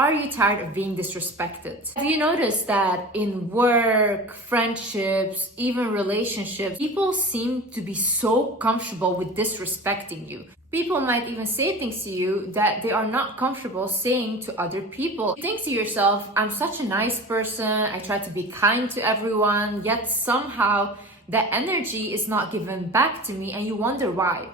Are you tired of being disrespected? Have you noticed that in work, friendships, even relationships, people seem to be so comfortable with disrespecting you? People might even say things to you that they are not comfortable saying to other people. You think to yourself, I'm such a nice person, I try to be kind to everyone, yet somehow that energy is not given back to me, and you wonder why.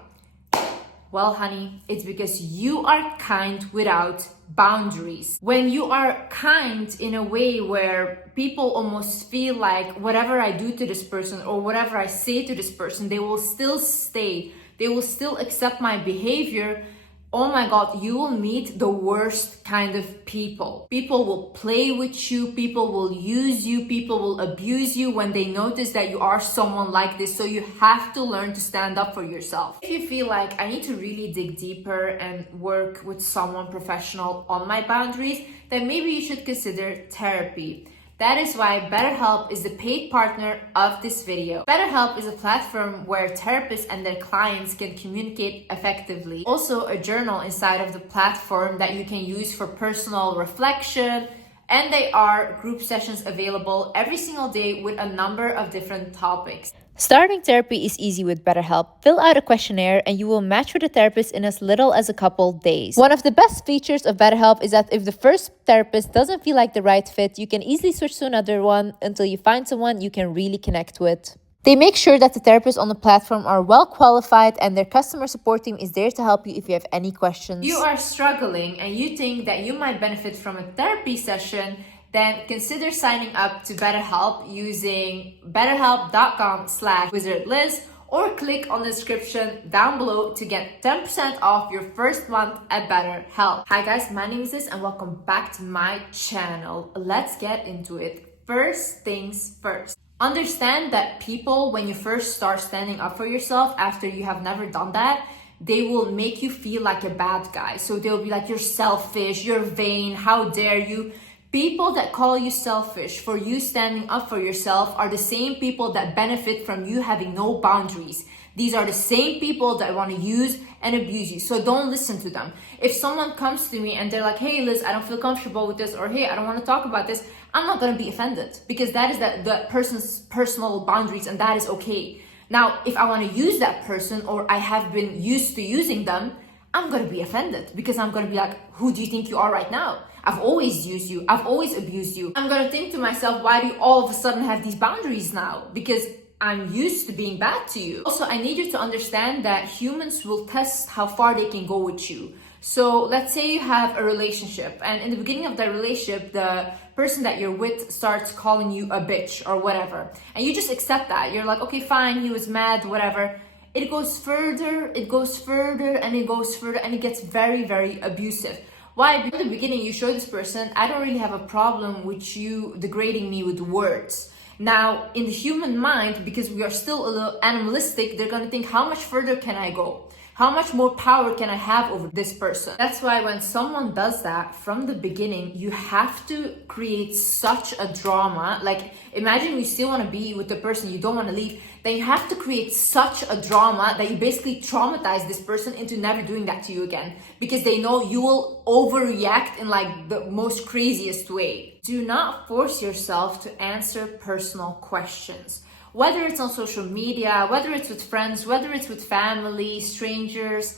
Well, honey, it's because you are kind without boundaries. When you are kind in a way where people almost feel like whatever I do to this person or whatever I say to this person, they will still stay. They will still accept my behavior. Oh my God, you will meet the worst kind of people. People will play with you, people will use you, people will abuse you when they notice that you are someone like this. So you have to learn to stand up for yourself. If you feel like I need to really dig deeper and work with someone professional on my boundaries, then maybe you should consider therapy. That is why BetterHelp is the paid partner of this video. BetterHelp is a platform where therapists and their clients can communicate effectively. Also, a journal inside of the platform that you can use for personal reflection. And they are group sessions available every single day with a number of different topics. Starting therapy is easy with BetterHelp. Fill out a questionnaire and you will match with a therapist in as little as a couple days. One of the best features of BetterHelp is that if the first therapist doesn't feel like the right fit, you can easily switch to another one until you find someone you can really connect with. They make sure that the therapists on the platform are well qualified and their customer support team is there to help you if you have any questions. You are struggling and you think that you might benefit from a therapy session, then consider signing up to BetterHelp using betterhelp.com/wizardliz or click on the description down below to get 10% off your first month at BetterHelp. Hi guys, my name is Liz and welcome back to my channel. Let's get into it. First things first. Understand that people, when you first start standing up for yourself after you have never done that, they will make you feel like a bad guy. So they'll be like, you're selfish, you're vain, how dare you? People that call you selfish for you standing up for yourself are the same people that benefit from you having no boundaries. These are the same people that want to use and abuse you. So don't listen to them. If someone comes to me and they're like, hey Liz, I don't feel comfortable with this, or hey, I don't want to talk about this, I'm not going to be offended because that is that person's personal boundaries and that is okay. Now, if I want to use that person or I have been used to using them, I'm going to be offended because I'm going to be like, who do you think you are right now? I've always used you. I've always abused you. I'm going to think to myself, why do you all of a sudden have these boundaries now? Because I'm used to being bad to you. Also, I need you to understand that humans will test how far they can go with you. So let's say you have a relationship and in the beginning of that relationship, the person that you're with starts calling you a bitch or whatever. And you just accept that. You're like, okay, fine, he was mad, whatever. It goes further, it goes further, and it goes further, and it gets very, very abusive. Why? Because in the beginning, you show this person, I don't really have a problem with you degrading me with words. Now, in the human mind, because we are still a little animalistic, they're gonna think, how much further can I go? How much more power can I have over this person? That's why when someone does that from the beginning, you have to create such a drama. Like, imagine you still want to be with the person, you don't want to leave. Then you have to create such a drama that you basically traumatize this person into never doing that to you again. Because they know you will overreact in like the most craziest way. Do not force yourself to answer personal questions. Whether it's on social media, whether it's with friends, whether it's with family, strangers,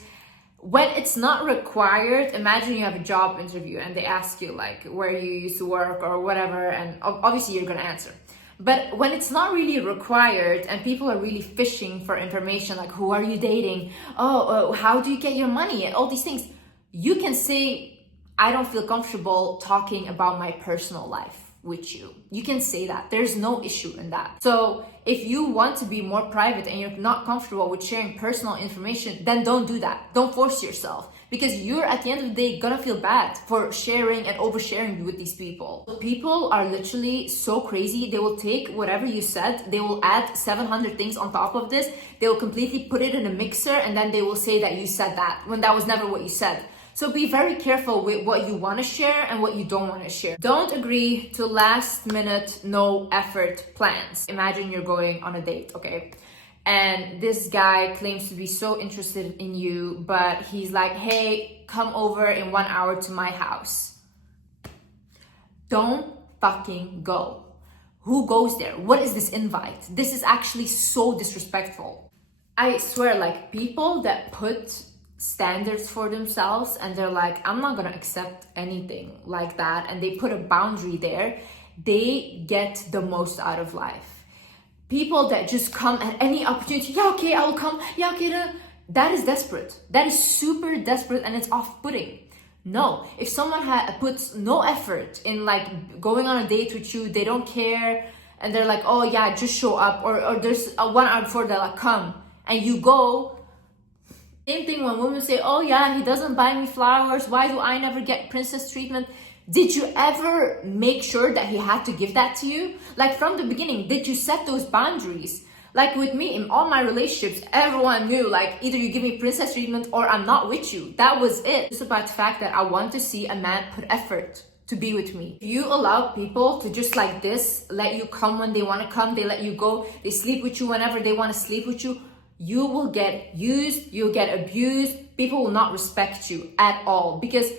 when it's not required, imagine you have a job interview and they ask you like where you used to work or whatever, and obviously you're gonna answer. But when it's not really required and people are really fishing for information like who are you dating? How do you get your money? And all these things, you can say, I don't feel comfortable talking about my personal life with you. You can say that. There's no issue in that. So if you want to be more private and you're not comfortable with sharing personal information, then don't do that. Don't force yourself because you're at the end of the day gonna feel bad for sharing and oversharing with these people. People are literally so crazy. They will take whatever you said, they will add 700 things on top of this. They will completely put it in a mixer and then they will say that you said that when that was never what you said. So be very careful with what you want to share and what you don't want to share. Don't agree to last minute, no effort plans. Imagine you're going on a date, okay? And this guy claims to be so interested in you, but he's like, hey, come over in 1 hour to my house. don't fucking go. Who goes there? What is this invite? This is actually so disrespectful. I swear, like, people that put standards for themselves and they're like, I'm not gonna accept anything like that, and they put a boundary there, they get the most out of life. People that just come at any opportunity, yeah, okay, I will come, yeah, okay, that is desperate. That is super desperate, and it's off-putting. No, if someone puts no effort in like going on a date with you, they don't care, and they're like, oh yeah, just show up, or there's a 1 hour before they're like, come, and you go. Same thing when women say, oh yeah, he doesn't buy me flowers, why do I never get princess treatment? Did you ever make sure that he had to give that to you? Like, from the beginning, did you set those boundaries? Like with me, in all my relationships, everyone knew, like, either you give me princess treatment or I'm not with you. That was it. It's about the fact that I want to see a man put effort to be with me. If you allow people to just like this, let you come when they want to come, they let you go, they sleep with you whenever they want to sleep with you, you will get used, you'll get abused, people will not respect you at all, because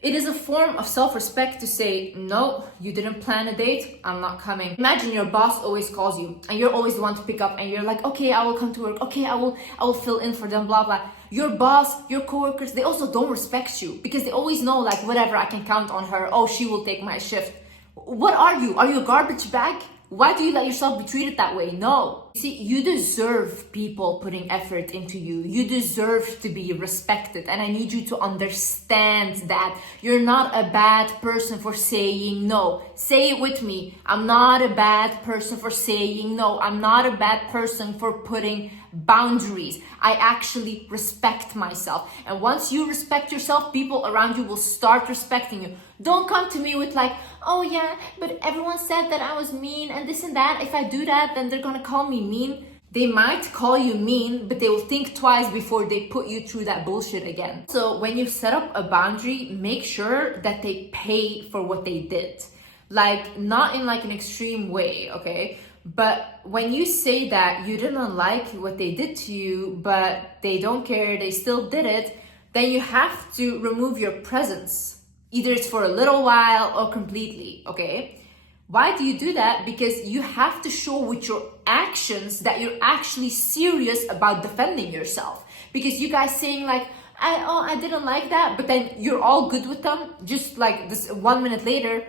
it is a form of self-respect to say, no, you didn't plan a date, I'm not coming. Imagine your boss always calls you and you're always the one to pick up, and you're like, okay, I will come to work, okay, I will fill in for them, blah, blah. Your boss, your coworkers, they also don't respect you because they always know, like, whatever, I can count on her, oh, she will take my shift. What are you? Are you a garbage bag? Why do you let yourself be treated that way? No. You see, you deserve people putting effort into you. You deserve to be respected. And I need you to understand that you're not a bad person for saying no. Say it with me. I'm not a bad person for saying no. I'm not a bad person for putting boundaries. I actually respect myself. And once you respect yourself, people around you will start respecting you. Don't come to me with like, oh yeah, but everyone said that I was mean and this and that. If I do that, then they're gonna call me mean. They might call you mean, but they will think twice before they put you through that bullshit again. So when you set up a boundary, make sure that they pay for what they did. Like, not in like an extreme way, okay? But when you say that you didn't like what they did to you, but they don't care, they still did it, then you have to remove your presence. Either it's for a little while or completely, okay? Why do you do that? Because you have to show with your actions that you're actually serious about defending yourself. Because you guys saying like, I didn't like that, but then you're all good with them, just like this 1 minute later,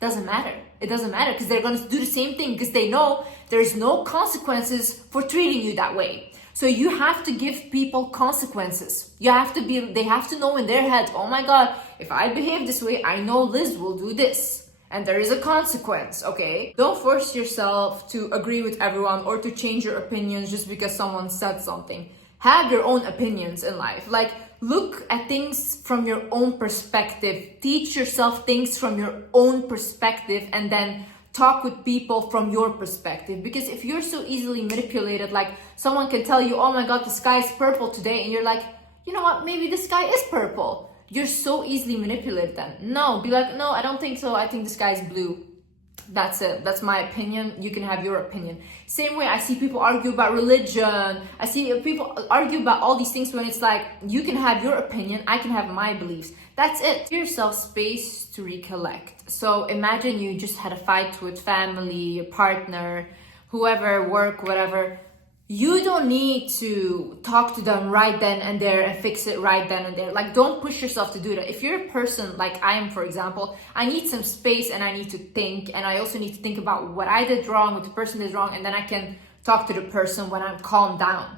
doesn't matter. It doesn't matter because they're gonna do the same thing because they know there's no consequences for treating you that way. So you have to give people consequences. They have to know in their head, oh my God, if I behave this way, I know Liz will do this. And there is a consequence, okay? Don't force yourself to agree with everyone or to change your opinions just because someone said something. Have your own opinions in life. Like, look at things from your own perspective. Teach yourself things from your own perspective, and then talk with people from your perspective. Because if you're so easily manipulated, like someone can tell you, oh my God, the sky is purple today, and you're like, you know what, maybe the sky is purple. You're so easily manipulated then. No, be like, no, I don't think so. I think the sky is blue. That's it. That's my opinion. You can have your opinion. Same way I see people argue about religion. I see people argue about all these things when it's like, you can have your opinion, I can have my beliefs. That's it. Give yourself space to recollect. So imagine you just had a fight with family, your partner, whoever, work, whatever. You don't need to talk to them right then and there and fix it right then and there. Like, don't push yourself to do that. If you're a person like I am, for example, I need some space and I need to think. And I also need to think about what I did wrong, what the person did wrong. And then I can talk to the person when I'm calmed down.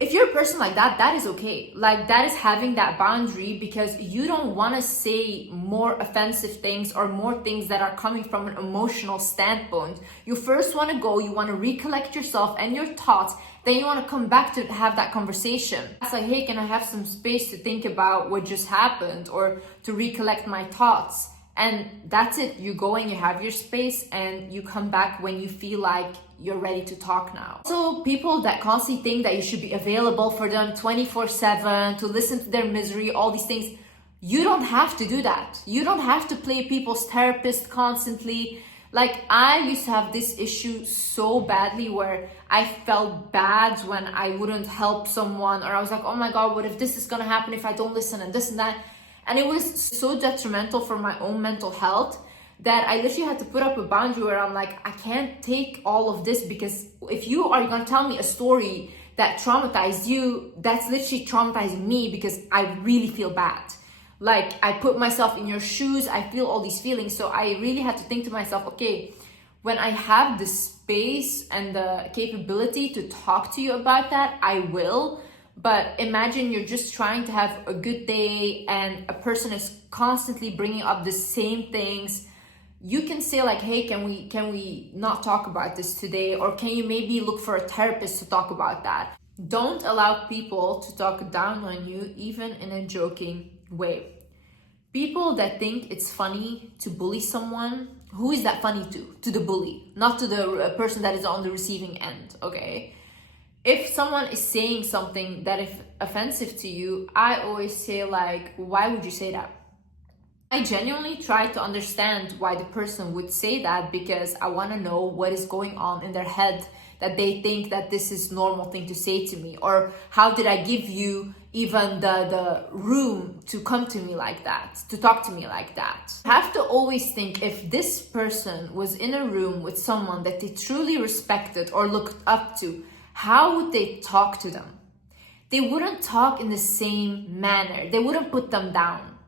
If you're a person like that, that is okay. Like, that is having that boundary because you don't want to say more offensive things or more things that are coming from an emotional standpoint. You first want to go, you want to recollect yourself and your thoughts, then you want to come back to have that conversation. It's like, hey, can I have some space to think about what just happened or to recollect my thoughts? And that's it. You go and you have your space and you come back when you feel like you're ready to talk now. So people that constantly think that you should be available for them 24/7, to listen to their misery, all these things, you don't have to do that. You don't have to play people's therapist constantly. Like, I used to have this issue so badly where I felt bad when I wouldn't help someone, or I was like, oh my God, what if this is gonna happen if I don't listen and this and that. And it was so detrimental for my own mental health that I literally had to put up a boundary where I'm like, I can't take all of this, because if you are gonna tell me a story that traumatized you, that's literally traumatizing me, because I really feel bad. Like, I put myself in your shoes, I feel all these feelings. So I really had to think to myself, okay, when I have the space and the capability to talk to you about that, I will. But imagine you're just trying to have a good day and a person is constantly bringing up the same things. You can say like, hey, can we not talk about this today? Or can you maybe look for a therapist to talk about that? Don't allow people to talk down on you, even in a joking way. People that think it's funny to bully someone, who is that funny to? To the bully, not to the person that is on the receiving end, okay? If someone is saying something that is offensive to you, I always say like, why would you say that? I genuinely try to understand why the person would say that, because I want to know what is going on in their head that they think that this is normal thing to say to me, or how did I give you even the room to come to me like that, to talk to me like that. I have to always think, if this person was in a room with someone that they truly respected or looked up to, how would they talk to them? They wouldn't talk in the same manner. They wouldn't put them down.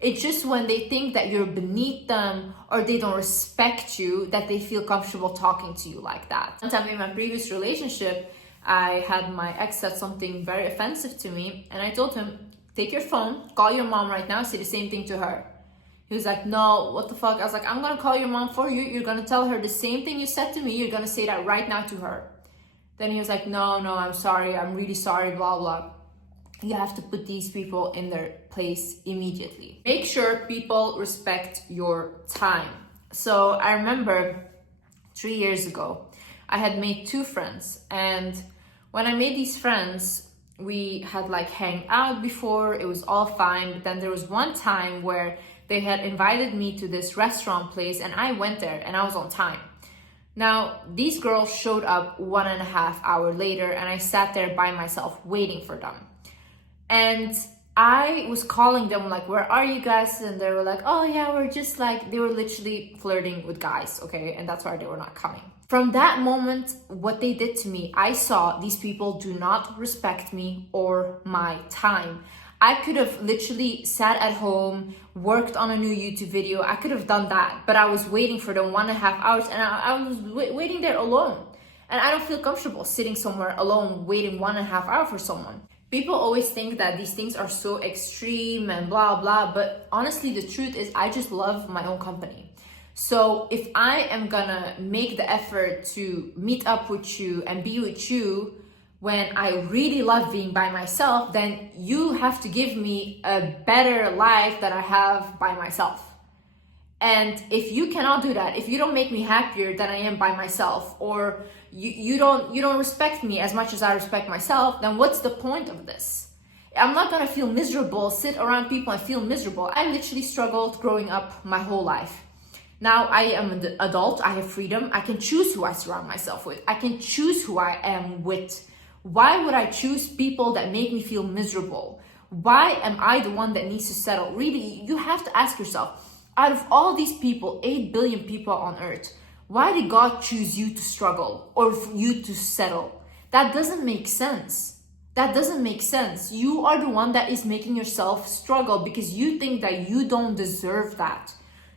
It's just when they think that you're beneath them or they don't respect you that they feel comfortable talking to you like that. One time in my previous relationship, I had my ex said something very offensive to me, and I told him, take your phone, call your mom right now, say the same thing to her. He was like, no, what the fuck? I was like, I'm gonna call your mom for you. You're gonna tell her the same thing you said to me. You're gonna say that right now to her. Then he was like, no, I'm sorry. I'm really sorry, blah, blah. You have to put these people in their place immediately. Make sure people respect your time. So I remember 3 years ago, I had made 2 friends. And when I made these friends, we had like hang out before, it was all fine. But then there was one time where they had invited me to this restaurant place and I went there and I was on time. Now, these girls showed up 1.5 hours later and I sat there by myself waiting for them. And I was calling them like, where are you guys? And they were like, oh yeah, we're just like, they were literally flirting with guys, okay? And that's why they were not coming. From that moment, what they did to me, I saw these people do not respect me or my time. I could have literally sat at home, worked on a new YouTube video. I could have done that, but I was waiting for them 1.5 hours and I was waiting there alone. And I don't feel comfortable sitting somewhere alone, waiting 1.5 hours for someone. People always think that these things are so extreme and blah, blah, but honestly, the truth is I just love my own company. So if I am gonna make the effort to meet up with you and be with you when I really love being by myself, then you have to give me a better life that I have by myself. And if you cannot do that, if you don't make me happier than I am by myself, or you don't respect me as much as I respect myself, then what's the point of this? I'm not gonna feel miserable, sit around people and feel miserable. I literally struggled growing up my whole life. Now I am an adult, I have freedom, I can choose who I surround myself with. I can choose who I am with. Why would I choose people that make me feel miserable? Why am I the one that needs to settle? Really, you have to ask yourself, out of all these people, 8 billion people on earth, why did God choose you to struggle or for you to settle? That doesn't make sense. That doesn't make sense. You are the one that is making yourself struggle because you think that you don't deserve that.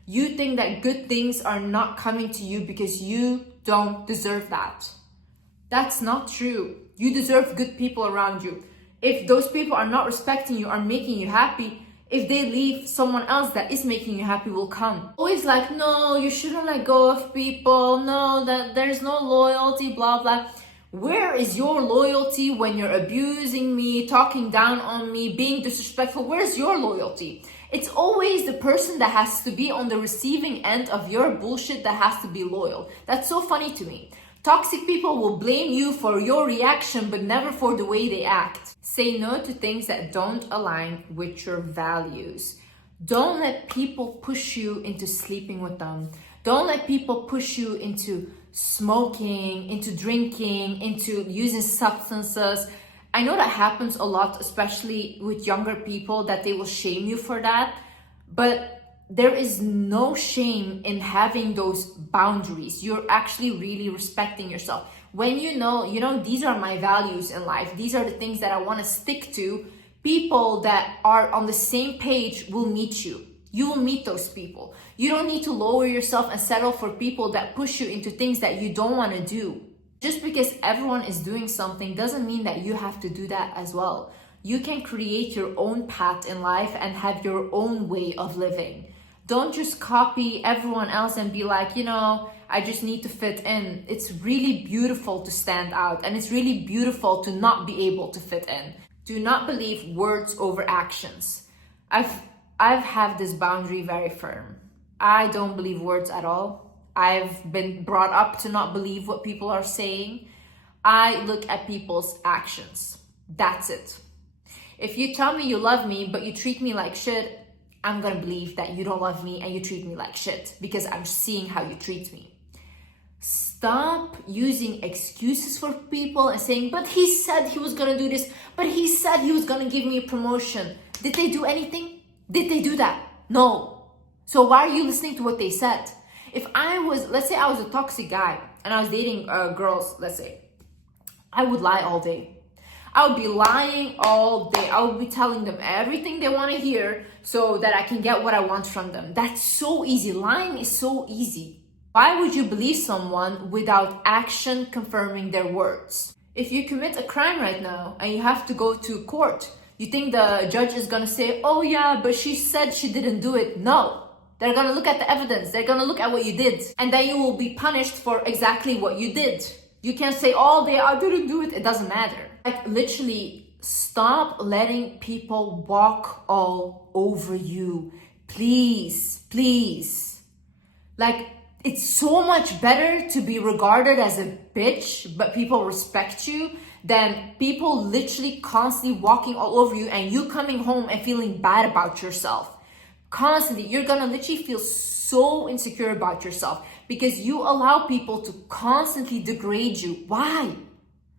You think that good things are not coming to you because you don't deserve that. That's not true. You deserve good people around you. If those people are not respecting you, are making you happy, if they leave, someone else that is making you happy will come. Always like, no, you shouldn't let go of people. No, that there's no loyalty, blah, blah. Where is your loyalty when you're abusing me, talking down on me, being disrespectful? Where's your loyalty? It's always the person that has to be on the receiving end of your bullshit that has to be loyal. That's so funny to me. Toxic people will blame you for your reaction, but never for the way they act. Say no to things that don't align with your values. Don't let people push you into sleeping with them. Don't let people push you into smoking, into drinking, into using substances. I know that happens a lot, especially with younger people, that they will shame you for that. But there is no shame in having those boundaries. You're actually really respecting yourself. When you know, these are my values in life. These are the things that I want to stick to. People that are on the same page will meet you. You will meet those people. You don't need to lower yourself and settle for people that push you into things that you don't want to do. Just because everyone is doing something doesn't mean that you have to do that as well. You can create your own path in life and have your own way of living. Don't just copy everyone else and be like, I just need to fit in. It's really beautiful to stand out, and it's really beautiful to not be able to fit in. Do not believe words over actions. I've had this boundary very firm. I don't believe words at all. I've been brought up to not believe what people are saying. I look at people's actions. That's it. If you tell me you love me, but you treat me like shit, I'm gonna believe that you don't love me and you treat me like shit because I'm seeing how you treat me. Stop using excuses for people and saying, but he said he was gonna do this, but he said he was gonna give me a promotion. Did they do anything? Did they do that? No. So why are you listening to what they said? If let's say I was a toxic guy and I was dating girls, let's say, I would lie all day. I would be lying all day. I would be telling them everything they want to hear so that I can get what I want from them. That's so easy. Lying is so easy. Why would you believe someone without action confirming their words? If you commit a crime right now and you have to go to court, you think the judge is going to say, oh yeah, but she said she didn't do it? No. They're going to look at the evidence. They're going to look at what you did. And then you will be punished for exactly what you did. You can't say all day, I didn't do it. It doesn't matter. Like, literally, stop letting people walk all over you. Please, please. Like, it's so much better to be regarded as a bitch, but people respect you, than people literally constantly walking all over you and you coming home and feeling bad about yourself. Constantly, you're gonna literally feel so insecure about yourself because you allow people to constantly degrade you. Why?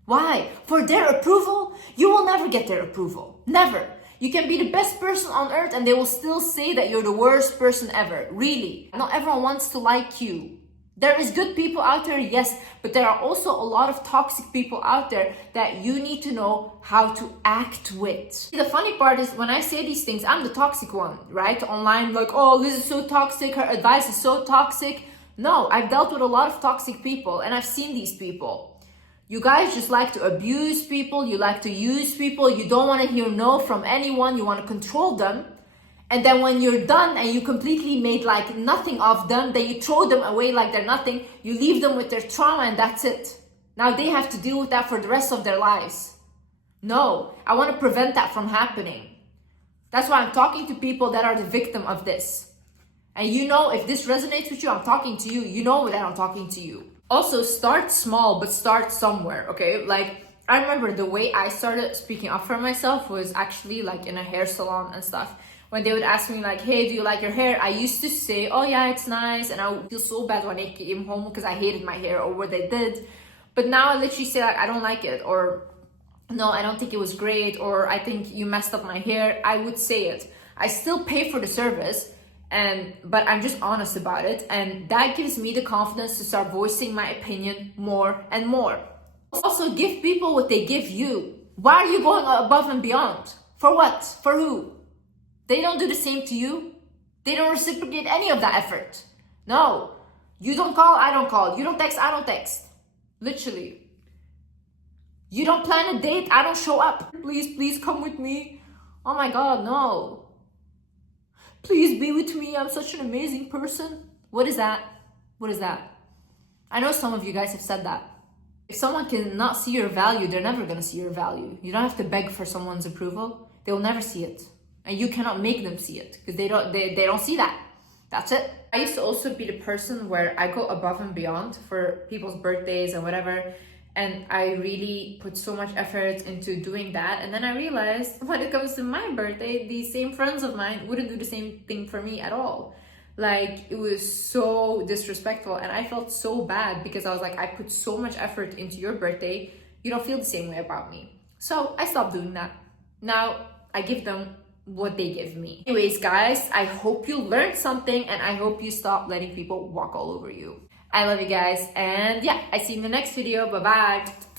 Why? For their approval? You will never get their approval. Never. You can be the best person on earth and they will still say that you're the worst person ever. Really. Not everyone wants to like you. There is good people out there, yes, but there are also a lot of toxic people out there that you need to know how to act with. The funny part is when I say these things, I'm the toxic one, right? Online, like, oh, Liz is so toxic, her advice is so toxic. No, I've dealt with a lot of toxic people and I've seen these people. You guys just like to abuse people, you like to use people, you don't want to hear no from anyone, you want to control them. And then when you're done and you completely made like nothing of them, then you throw them away like they're nothing, you leave them with their trauma and that's it. Now they have to deal with that for the rest of their lives. No, I want to prevent that from happening. That's why I'm talking to people that are the victim of this. And you know, if this resonates with you, I'm talking to you. You know that I'm talking to you. Also, start small, but start somewhere, okay? Like, I remember the way I started speaking up for myself was actually like in a hair salon and stuff. When they would ask me like, hey, do you like your hair? I used to say, oh yeah, it's nice. And I would feel so bad when I came home because I hated my hair or what they did. But now I literally say like, I don't like it. Or no, I don't think it was great. Or I think you messed up my hair. I would say it. I still pay for the service, but I'm just honest about it. And that gives me the confidence to start voicing my opinion more and more. Also, give people what they give you. Why are you going above and beyond? For what? For who? They don't do the same to you. They don't reciprocate any of that effort. No. You don't call, I don't call. You don't text, I don't text. Literally. You don't plan a date, I don't show up. Please come with me. Oh my God, no. Please be with me, I'm such an amazing person. What is that? What is that? I know some of you guys have said that. If someone cannot see your value, they're never gonna see your value. You don't have to beg for someone's approval. They will never see it. And you cannot make them see it because they don't see that. That's it. I used to also be the person where I go above and beyond for people's birthdays and whatever. And I really put so much effort into doing that. And then I realized when it comes to my birthday, these same friends of mine wouldn't do the same thing for me at all. Like, it was so disrespectful. And I felt so bad because I was like, I put so much effort into your birthday. You don't feel the same way about me. So I stopped doing that. Now I give them what they give me. Anyways, guys, I hope you learned something and I hope you stop letting people walk all over you. I love you guys, and yeah, I see you in the next video. Bye bye.